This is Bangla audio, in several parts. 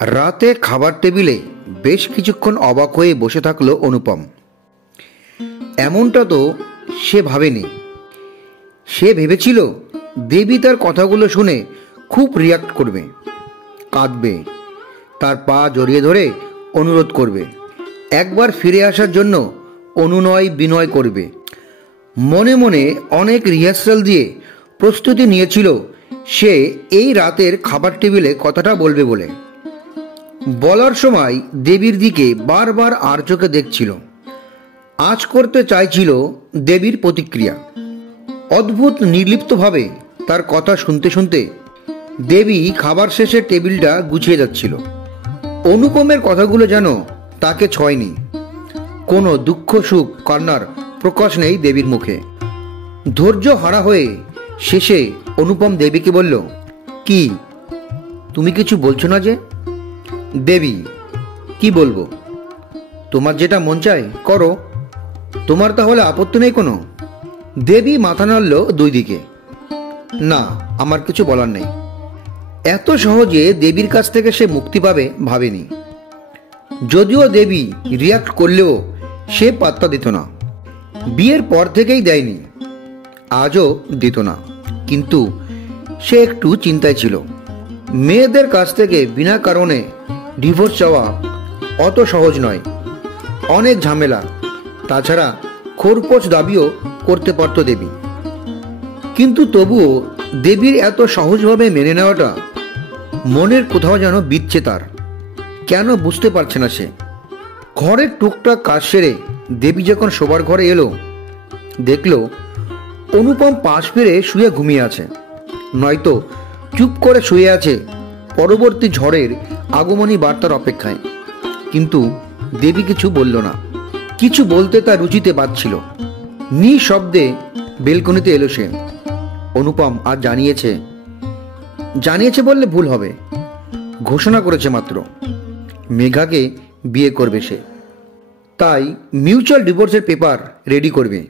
রাতে খাবার টেবিলে বেশ কিছুক্ষণ অবাক হয়ে বসে থাকলো অনুপম। এমনটা তো সে ভাবেনি। সে ভেবেছিল দেবী তার কথাগুলো শুনে খুব রিয়াক্ট করবে, কাঁদবে, তার পা জড়িয়ে ধরে অনুরোধ করবে, একবার ফিরে আসার জন্য অনুনয় বিনয় করবে। মনে মনে অনেক রিহার্সাল দিয়ে প্রস্তুতি নিয়েছিল সে এই রাতের খাবার টেবিলে কথাটা বলবে বলে। বলার সময় দেবীর দিকে বারবার আর চোখে দেখছিল, আঁচ করতে চাইছিল দেবীর প্রতিক্রিয়া। অদ্ভুত নির্লিপ্তভাবে তার কথা শুনতে শুনতে দেবী খাবার শেষে টেবিলটা গুছিয়ে যাচ্ছিল। অনুপমের কথাগুলো যেন তাকে ছয়নি। কোনো দুঃখ সুখ কান্নার প্রকাশ নেই দেবীর মুখে। ধৈর্য হারা হয়ে শেষে অনুপম দেবীকে বলল, কি তুমি কিছু বলছো না যে? দেবী, কি বলবো? তোমার যেটা মন চায় করো, তোমার তাহলে আপত্তি নেই কোনো? দেবী মাথা নাড়ল দুই দিকে। না, আমার কিছু বলার নেই। এত সহজে দেবীর কাছ থেকে সে মুক্তি পাবে ভাবেনি। যদিও দেবী রিয়াক্ট করলেও সে পাত্তা দিত না। বিয়ের পর থেকেই দেয়নি, আজও দিত না। কিন্তু সে একটু চিন্তায় ছিল। মেয়েদের কাছ থেকে বিনা কারণে ডিভোর্স চাওয়া অত সহজ নয়, অনেক ঝামেলা। তাছাড়া খোরপোশ দাবিও করতে পারত দেবী। কিন্তু তবুও দেবীর এত সহজভাবে মেনে নেওয়াটা মনের কোথাও যেন বিচ্ছে তার। কেন বুঝতে পারছে না সে। ঘরের টুকটাক কাজ সেরে দেবী যখন শোবার ঘরে এলো, দেখল অনুপম পাশ ফিরে শুয়ে ঘুমিয়ে আছে, নয়তো চুপ করে শুয়ে আছে পরবর্তী ঝড়ের আগমনী বার্তার অপেক্ষায়। কিন্তু দেবী কিছু বলল না। কিছু বলতে তার রুচিতে বাজছিল। নিঃশব্দে বেলকনিতে এলো সে। অনুপম আজ জানিয়েছে বললে ভুল হবে, ঘোষণা করেছে মাত্র মেঘাকে বিয়ে করবে সে। তাই মিউচুয়াল ডিভোর্সের পেপার রেডি করবে,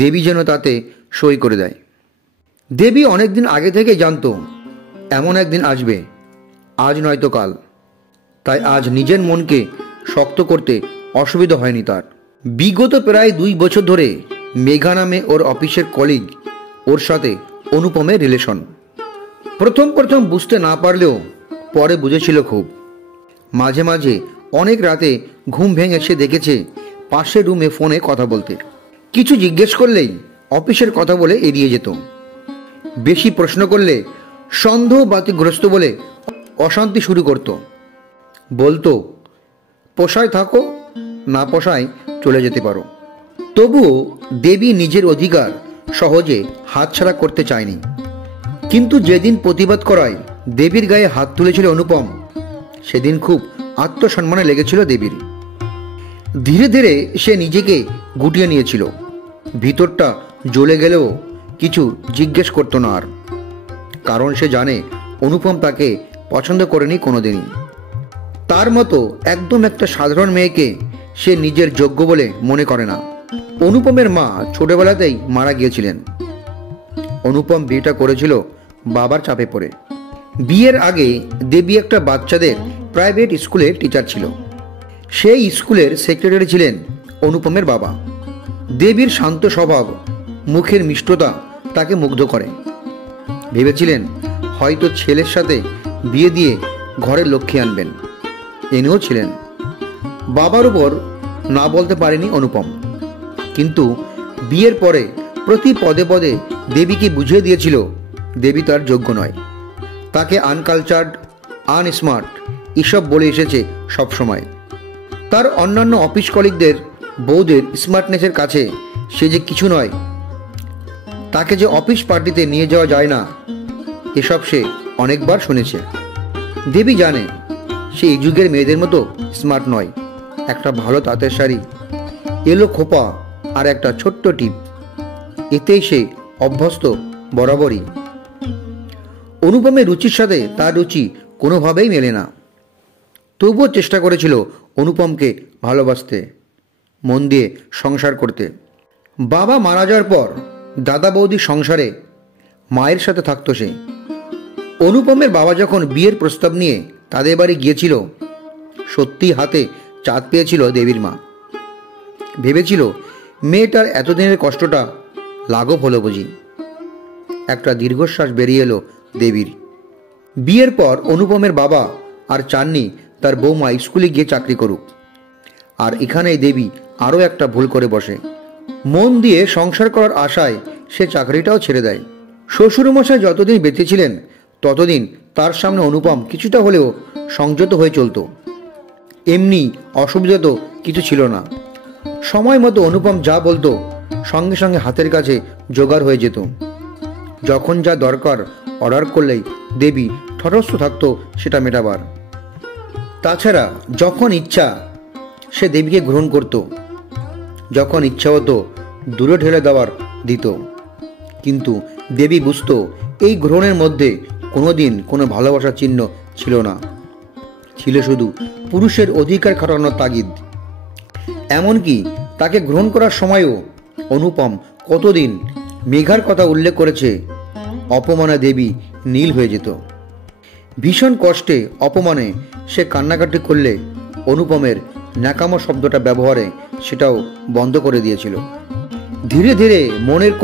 দেবী যেন তাতে সই করে দেয়। দেবী অনেকদিন আগে থেকে জানতো এমন একদিন আসবে, আজ নয়তো কাল। তাই আজ নিজের মনকে শক্ত করতে অসুবিধা হয়নি তার। বিগত প্রায় 2 বছর ধরে মেঘা নামে ওর অফিসের কলিগ, ওর সাথে অনুপমের রিলেশন। প্রথম বুঝতে না পারলেও পরে বুঝেছিল খুব। মাঝে মাঝে অনেক রাতে ঘুম ভেঙে সে দেখেছে পাশের রুমে ফোনে কথা বলতে। কিছু জিজ্ঞেস করলেই অফিসের কথা বলে এড়িয়ে যেত। বেশি প্রশ্ন করলে সন্দেহ বাতিগ্রস্ত বলে অশান্তি শুরু করত। বলতো, পোষায় থাকো, না পোষায় চলে যেতে পারো। তবুও দেবী নিজের অধিকার সহজে হাতছাড়া করতে চায়নি। কিন্তু যেদিন প্রতিবাদ করায় দেবীর গায়ে হাত তুলেছিল অনুপম, সেদিন খুব আত্মসম্মানে লেগেছিল দেবীর। ধীরে ধীরে সে নিজেকে গুটিয়ে নিয়েছিল। ভিতরটা জ্বলে গেলেও কিছু জিজ্ঞেস করতো না আর। কারণ সে জানে অনুপম তাকে পছন্দ করেনি কোনোদিনই। তার মতো একদম একটা সাধারণ মেয়েকে সে নিজের যোগ্য বলে মনে করে না। অনুপমের মা ছোটবেলাতেই মারা গিয়েছিলেন। অনুপম বিয়েটা করেছিল বাবার চাপে পড়ে। বিয়ের আগে দেবী একটা বাচ্চাদের প্রাইভেট স্কুলের টিচার ছিল। সেই স্কুলের সেক্রেটারি ছিলেন অনুপমের বাবা। দেবীর শান্ত স্বভাব, মুখের মিষ্টতা তাকে মুগ্ধ করে। ভেবেছিলেন হয়তো ছেলের সাথে বিয়ে দিয়ে ঘরে লক্ষ্মী আনবেন, এনেও ছিলেন। বাবার উপর না বলতে পারেনি অনুপম। কিন্তু বিয়ের পরে প্রতি পদে পদে দেবীকে বুঝিয়ে দিয়েছিল দেবী তার যোগ্য নয়। তাকে আনকালচার্ড, আনস্মার্ট এসব বলে এসেছে সবসময়। তার অন্যান্য অফিস কলিগদের বউদের স্মার্টনেসের কাছে সে যে কিছু নয়। তাকে যে অফিস পার্টিতে নিয়ে যাওয়া যায় না, এসব সে অনেকবার শুনেছে। দেবী জানে সে এই যুগের মেয়েদের মতো স্মার্ট নয়। একটা ভালো তাঁতের শাড়ি, এলো খোপা আর একটা ছোট্ট টিপ, এতেই সে অভ্যস্ত বরাবরই। অনুপমের রুচির সাথে তার রুচি কোনোভাবেই মেলে না। তবুও চেষ্টা করেছিল অনুপমকে ভালোবাসতে, মন দিয়ে সংসার করতে। বাবা মারা যাওয়ার পর দাদা বৌদির সংসারে মায়ের সাথে থাকতো সে। অনুপমের বাবা যখন বিয়ের প্রস্তাব নিয়ে তাদের বাড়ি গিয়েছিল, সত্যি হাতে চাঁদ পেয়েছিল দেবীর মা। ভেবেছিল মেয়েটার এতদিনের কষ্টটা লাঘব হলো বুঝি। একটা দীর্ঘশ্বাস বেরিয়ে এলো দেবীর। বিয়ের পর অনুপমের বাবা আর চাননি তার বৌমা স্কুলে গিয়ে চাকরি করুক, আর এখানেই দেবী আরও একটা ভুল করে বসে। মন দিয়ে সংসার করার আশায় সে চাকরিটাও ছেড়ে দেয়। শ্বশুরমশাই যতদিন বেঁচে ছিলেন ততদিন তার সামনে অনুপম কিছুটা হলেও সংযত হয়ে চলত। এমনি অসুবিধা তো কিছু ছিল না। সময় মতো অনুপম যা বলতো সঙ্গে সঙ্গে হাতের কাছে জোগাড় হয়ে যেত। যখন যা দরকার অর্ডার করলেই দেবী তটস্থ থাকতো সেটা মেটাবার। তাছাড়া যখন ইচ্ছা সে দেবীকে গ্রহণ করত, যখন ইচ্ছা হতো দূরে ঢেলে দেওয়ার দিত। কিন্তু দেবী বুঝতো এই গ্রহণের মধ্যে কোনোদিন কোনো ভালোবাসার চিহ্ন ছিল না, ছিল শুধু পুরুষের অধিকার খাটানোর তাগিদ। এমনকি তাকে গ্রহণ করার সময়ও অনুপম কতদিন মেঘার কথা উল্লেখ করেছে, অপমানে দেবী নীল হয়ে যেত। ভীষণ কষ্টে অপমানে সে কান্নাকাটি করলে অনুপমের ন্যাকামো শব্দটা ব্যবহারে সেটাও বন্ধ করে দিয়েছিল। ধীরে ধীরে মনের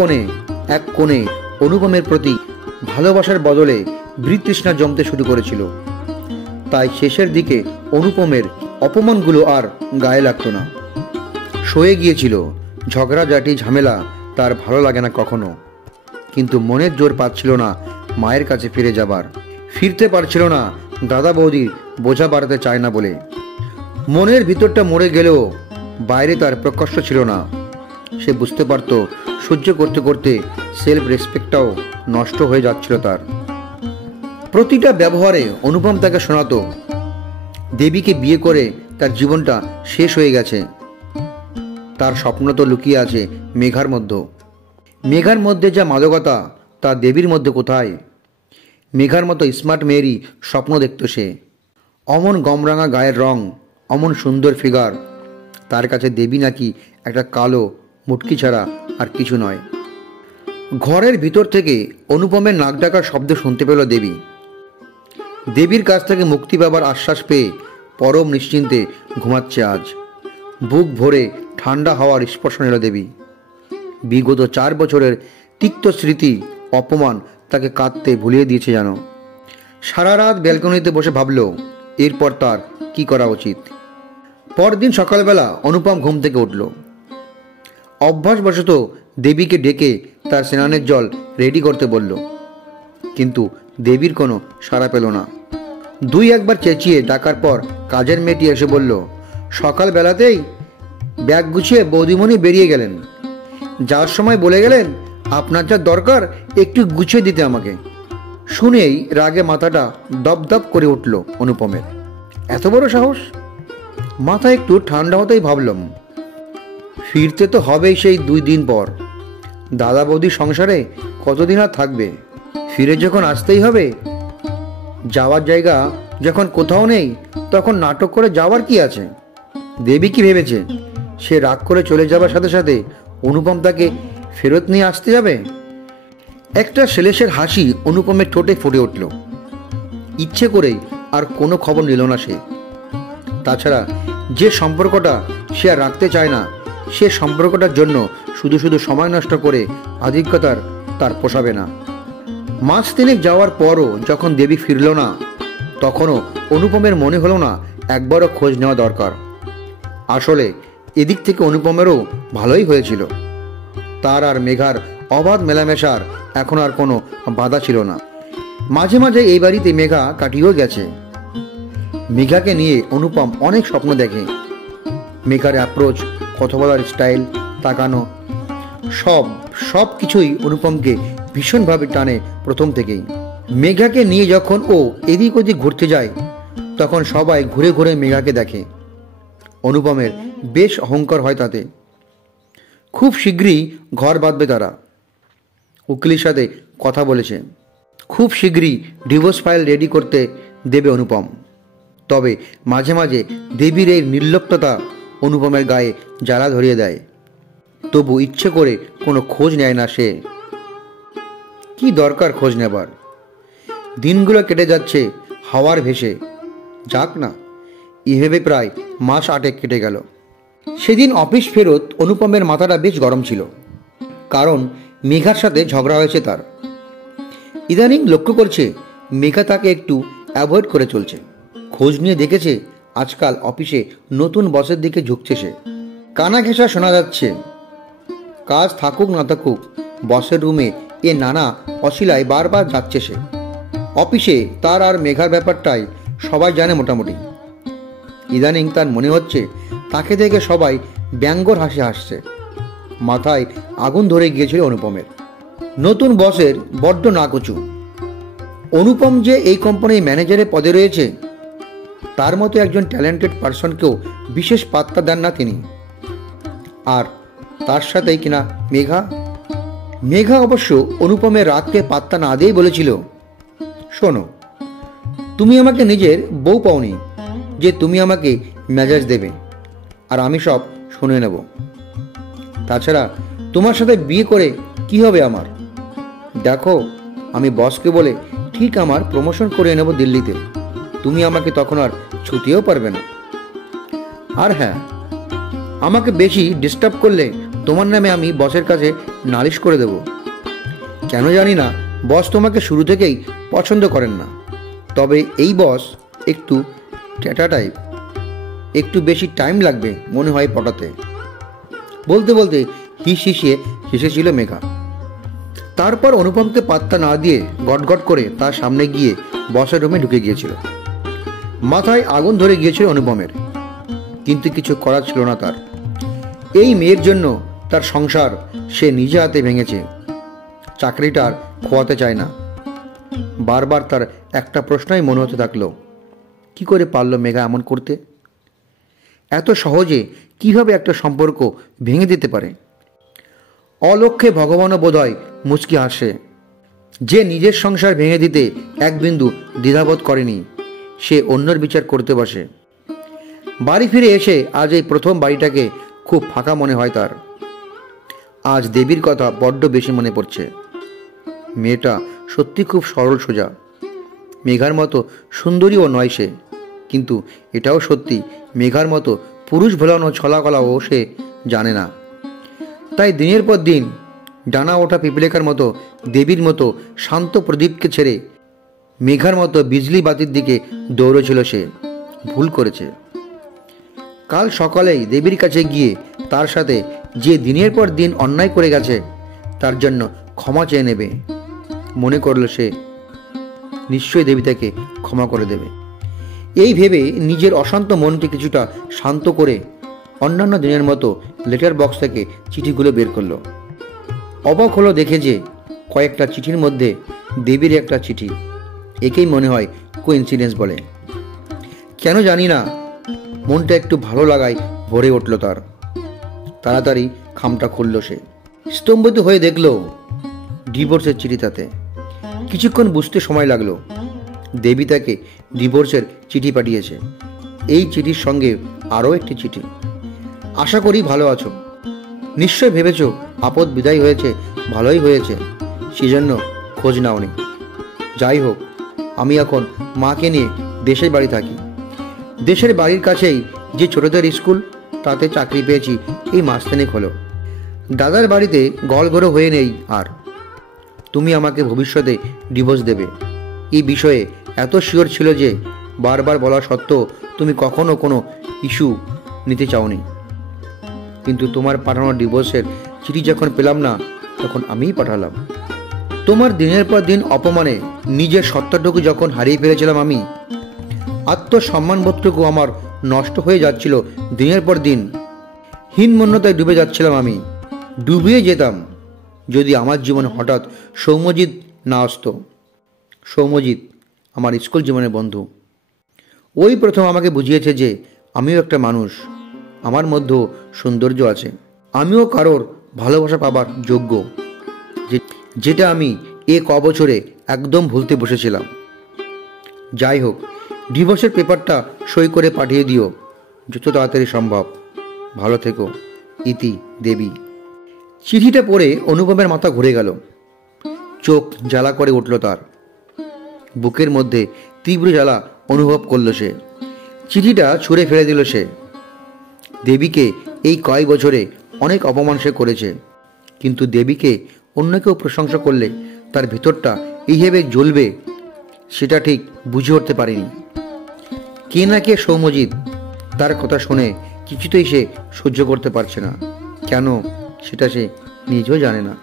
এক কোণে অনুপমের প্রতি ভালোবাসার বদলে বিতৃষ্ণা জমতে শুরু করেছিল। তাই শেষের দিকে অনুপমের অপমানগুলো আর গায়ে লাগতো না। সয়ে গিয়েছিল ঝগড়াঝাটি ঝামেলা, তার ভালো লাগে না কখনো। কিন্তু মনের জোর পাচ্ছিল না মায়ের কাছে ফিরে যাবার, ফিরতে পারছিল না দাদা বৌদির বোঝা বাড়াতে চায় না বলে। মনের ভিতরটা মরে গেলেও বাইরে তার প্রকাশ্য ছিল না। সে বুঝতে পারত সহ্য করতে করতে সেলফ রেসপেক্টটাও নষ্ট হয়ে যাচ্ছিল তার। প্রতিটা ব্যবহারে অনুপম তাকে শোনাতো দেবীকে বিয়ে করে তার জীবনটা শেষ হয়ে গেছে। তার স্বপ্ন তো লুকিয়ে আছে মেঘার মধ্যে। মেঘার মধ্যে যা মাদকতা তা দেবীর মধ্যে কোথায়? মেঘার মতো স্মার্ট মেয়েরই স্বপ্ন দেখত সে। অমন গমরাঙা গায়ের রং, অমন সুন্দর ফিগার, তার কাছে দেবী নাকি একটা কালো মুটকি ছাড়া আর কিছু নয়। ঘরের ভিতর থেকে অনুপমের নাক ডাকার শব্দ শুনতে পেল দেবী। দেবীর কাছ থেকে মুক্তি পাবার আশ্বাস পেয়ে পরম নিশ্চিন্তে ঘুমাচ্ছে আজ। বুক ভরে ঠান্ডা হাওয়ার স্পর্শ নিল দেবী। বিগত 4 বছরের তিক্ত স্মৃতি, অপমান তাকে কাঁদতে ভুলিয়ে দিয়েছে যেন। সারা রাত ব্যালকনিতে বসে ভাবল এরপর তার কি করা উচিত। পরদিন সকালবেলা অনুপম ঘুম থেকে উঠল। অভ্যাসবশত দেবীকে ডেকে তার স্নানের জল রেডি করতে বলল, কিন্তু দেবীর কোনো সাড়া পেল না। 2-1 চেঁচিয়ে ডাকার পর কাজের মেয়েটি এসে বলল, সকালবেলাতেই ব্যাগ গুছিয়ে বৌদিমণি বেরিয়ে গেলেন। যাওয়ার সময় বলে গেলেন আপনার যা দরকার একটু গুছিয়ে দিতে আমাকে। শুনেই রাগে মাথাটা দপদপ করে উঠল অনুপমের। এত বড় সাহস! মাথা একটু ঠান্ডা হতেই ভাবলাম ফিরতে তো হবেই সেই 2 দিন পর। দাদা বৌদির সংসারে কতদিন আর থাকবে? ফিরে যখন আসতেই হবে, যাওয়ার জায়গা যখন কোথাও নেই তখন নাটক করে যাওয়ার কি আছে? দেবী কি ভেবেছে সে রাগ করে চলে যাবার সাথে সাথে অনুপম তাকে ফেরত নিয়ে আসতে যাবে? একটা ছেলেশের হাসি অনুপমের ঠোঁটে ফুটে উঠল। ইচ্ছে করেই আর কোনো খবর নিল না সে। তাছাড়া যে সম্পর্কটা সে আর রাখতে চায় না, সে সম্পর্কটার জন্য শুধু শুধু সময় নষ্ট করে আধিক্যতার তার পোষাবে না। 3 মাস যাওয়ার পরও যখন দেবী ফিরল না, তখনও অনুপমের মনে হলো না একবারও খোঁজ নেওয়া দরকার। আসলে এদিক থেকে অনুপমেরও ভালোই হয়েছিল। তার আর মেঘার অবাধ মেলামেশার এখন আর কোনো বাধা ছিল না। মাঝে মাঝে এই বাড়িতে মেঘা কাটিয়েও গেছে। মেঘাকে নিয়ে অনুপম অনেক স্বপ্ন দেখে। মেঘার অ্যাপ্রোচ, কথা বলার স্টাইল, তাকানো, সব কিছুই অনুপমকে ভীষণভাবে টানে প্রথম থেকেই। মেঘাকে নিয়ে যখন ও এদিক ওদিক ঘুরতে যায় তখন সবাই ঘুরে ঘুরে মেঘাকে দেখে। অনুপমের বেশ অহংকার হয় তাতে। খুব শীঘ্রই ঘর বাঁধবে তারা। উকিলের সাথে কথা বলেছে, খুব শীঘ্রই ডিভোর্স ফাইল রেডি করতে দেবে অনুপম। তবে মাঝে মাঝে দেবীর এই নির্লিপ্ততা অনুপমের গায়ে জ্বালা ধরিয়ে দেয়। তবু ইচ্ছে করে কোনো খোঁজ নেয় না সে। কি দরকার খোঁজ নেবার? দিনগুলো কেটে যাচ্ছে হাওয়ার ভেসে। যাক না, এভাবে প্রায় মাস 8 কেটে গেল। সেদিন অফিস ফেরত অনুপমের মাথাটা বেশ গরম ছিল, কারণ মেঘার সাথে ঝগড়া হয়েছে তার। ইদানিং লক্ষ্য করছে মেঘা তাকে একটু অ্যাভয়েড করে চলছে। খোঁজ নিয়ে দেখেছে আজকাল অফিসে নতুন বসের দিকে ঝুঁকছে সে। কানা ঘেঁষা শোনা যাচ্ছে, কাজ থাকুক না থাকুক বসের রুমে এ নানা অশিলায় বারবার যাচ্ছে সে। অফিসে তার আর মেঘার ব্যাপারটাই সবাই জানে মোটামুটি। ইদানিং তার মনে হচ্ছে তাকে দেখে সবাই ব্যঙ্গর হাসি হাসছে। মাথায় আগুন ধরে গিয়েছিল অনুপমের। নতুন বসের বড্ড নাকচু। অনুপম যে এই কোম্পানির ম্যানেজারের পদে রয়েছে, তার মতো একজন ট্যালেন্টেড পার্সনকেও বিশেষ পাত্তা দেন না তিনি। আর তার সাথেই কিনা মেঘা অবশ্য অনুপমের রাগকে পাত্তা না দিয়েই বলেছিল, শোনো, তুমি আমাকে নিজের বউ পাওনি যে তুমি আমাকে মেজাজ দেবে আর আমি সব শুনে নেব। তাছাড়া তোমার সাথে বিয়ে করে কি হবে আমার? দেখো, আমি বসকে বলে ঠিক আমার প্রমোশন করে নেব দিল্লিতে। তুমি আমাকে তখন আর ছুটিয়েও পারবে না। আর হ্যাঁ, আমাকে বেশি ডিস্টার্ব করলে তোমার নামে আমি বসের কাছে নালিশ করে দেব। কেন জানি না, বস তোমাকে শুরু থেকেই পছন্দ করেন না। তবে এই বস একটু ট্যাটা টাইপ, একটু বেশি টাইম লাগবে মনে হয় পটাতে। বলতে বলতে হেসেছিল মেঘা। তারপর অনুপমকে পাত্তা না দিয়ে গটগট করে তার সামনে গিয়ে বসের রুমে ঢুকে গিয়েছিল। মাথায় আগুন ধরে গিয়েছিল অনুপমের, কিন্তু কিছু করার ছিল না তার। এই মেয়ের জন্য তার সংসার সে নিজে হাতে ভেঙেছে। চাকরিটা আর খোয়াতে চায় না। বারবার তার একটা প্রশ্নই মনে হতে থাকলো, কি করে পারলো মেঘা এমন করতে? এত সহজে কিভাবে একটা সম্পর্ক ভেঙে দিতে পারে? অলক্ষ্যে ভগবানও বোধহয় মুচকি হাসে। যে নিজের সংসার ভেঙে দিতে এক বিন্দু দ্বিধাবোধ করেনি, সে অন্যের বিচার করতে বসে। বাড়ি ফিরে এসে আজ এই প্রথম বাড়িটাকে খুব ফাঁকা মনে হয় তার। আজ দেবীর কথা বড্ড বেশি মনে পড়ছে। মেয়েটা সত্যি খুব সরল সোজা। মেঘার মতো সুন্দরীও নয় সে, কিন্তু এটাও সত্যি মেঘার মতো পুরুষ ভোলানো ছলাকলাও সে জানে না। তাই দিনের পর দিন ডানা ওঠা পিপলেকার মতো দেবীর মতো শান্ত প্রদীপকে ছেড়ে মেঘার মতো বিজলি বাতির দিকে দৌড়েছিল সে। ভুল করেছে। কাল সকালেই দেবীর কাছে গিয়ে তার সাথে যে দিনের পর দিন অন্যায় করে গেছে তার জন্য ক্ষমা চেয়ে নেবে। মনে করল সে নিশ্চয়ই দেবী তাকে ক্ষমা করে দেবে। এই ভেবে নিজের অশান্ত মনকে কিছুটা শান্ত করে অন্যান্য দিনের মতো লেটার বক্স থেকে চিঠিগুলো বের করলো। অবাক হলো দেখে যে কয়েকটা চিঠির মধ্যে দেবীর একটা চিঠি। একেই মনে হয় কোইন্সিডেন্স বলে। কেন জানি না, মনটা একটু ভালো লাগায় ভরে উঠল তার। তাড়াতাড়ি খামটা খুলল সে। স্তম্ভিত হয়ে দেখল ডিভোর্সের চিঠি তাতে। কিছুক্ষণ বুঝতে সময় লাগলো। দেবী তাকে ডিভোর্সের চিঠি পাঠিয়েছে। এই চিঠির সঙ্গে আরও একটি চিঠি। আশা করি ভালো আছো। নিশ্চয় ভেবেছ আপদ বিদায় হয়েছে, ভালোই হয়েছে, সেজন্য খোঁজ নাওনি। যাই হোক, আমি এখন মাকে নিয়ে দেশের বাড়ি থাকি। দেশের বাড়ির কাছেই যে ছোটদের স্কুল, তাতে চাকরি পেয়েছি এই মাসখানেক হলো। দাদার বাড়িতে গলগড়ো হয়ে নেই আর। তুমি আমাকে ভবিষ্যতে ডিভোর্স দেবে এই বিষয়ে এত শিওর ছিল যে বারবার বলা সত্ত্বেও তুমি কখনো কোনো ইস্যু নিতে চাওনি। কিন্তু তোমার পাঠানো ডিভোর্সের চিঠি যখন পেলাম না, তখন আমিই পাঠালাম। তোমার দিনের পর দিন অপমানে নিজের সত্তাটুকু যখন হারিয়ে ফেলেছিলাম আমি, আত্মসম্মানবোধটুকু আমার নষ্ট হয়ে যাচ্ছিল দিনের পর দিন। হীনমন্যতায় ডুবে যাচ্ছিলাম আমি। ডুবিয়ে যেতাম যদি আমার জীবনে হঠাৎ সৌম্যজিৎ না আসতো। সৌম্যজিৎ আমার স্কুল জীবনের বন্ধু। ওই প্রথম আমাকে বুঝিয়েছে যে আমিও একটা মানুষ, আমার মধ্যেও সৌন্দর্য আছে, আমিও কারোর ভালোবাসা পাবার যোগ্য, যেটা আমি কবছরে একদম ভুলতে বসেছিলাম। যাই হোক, ডিভোর্সের পেপারটা সই করে পাঠিয়ে দিও যত তাড়াতাড়ি সম্ভব। ভালো থেকো, ইতি, দেবী। চিঠিটা পড়ে অনুপমের মাথা ঘুরে গেল। চোখ জ্বালা করে উঠল তার। বুকের মধ্যে তীব্র জ্বালা অনুভব করল সে। চিঠিটা ছুঁড়ে ফেলে দিল সে। দেবীকে এই কয়েক বছরে অনেক অপমান সে করেছে, কিন্তু দেবীকে অন্য কেউ প্রশংসা করলে তার ভেতরটা এইভাবে জ্বলবে সেটা ঠিক বুঝে উঠতে পারেনি। কে না কে সৌম্যজিৎ, তার কথা শুনে কিছুতেই সে সহ্য করতে পারছে না। কেন সেটা সে নিজেও জানে না।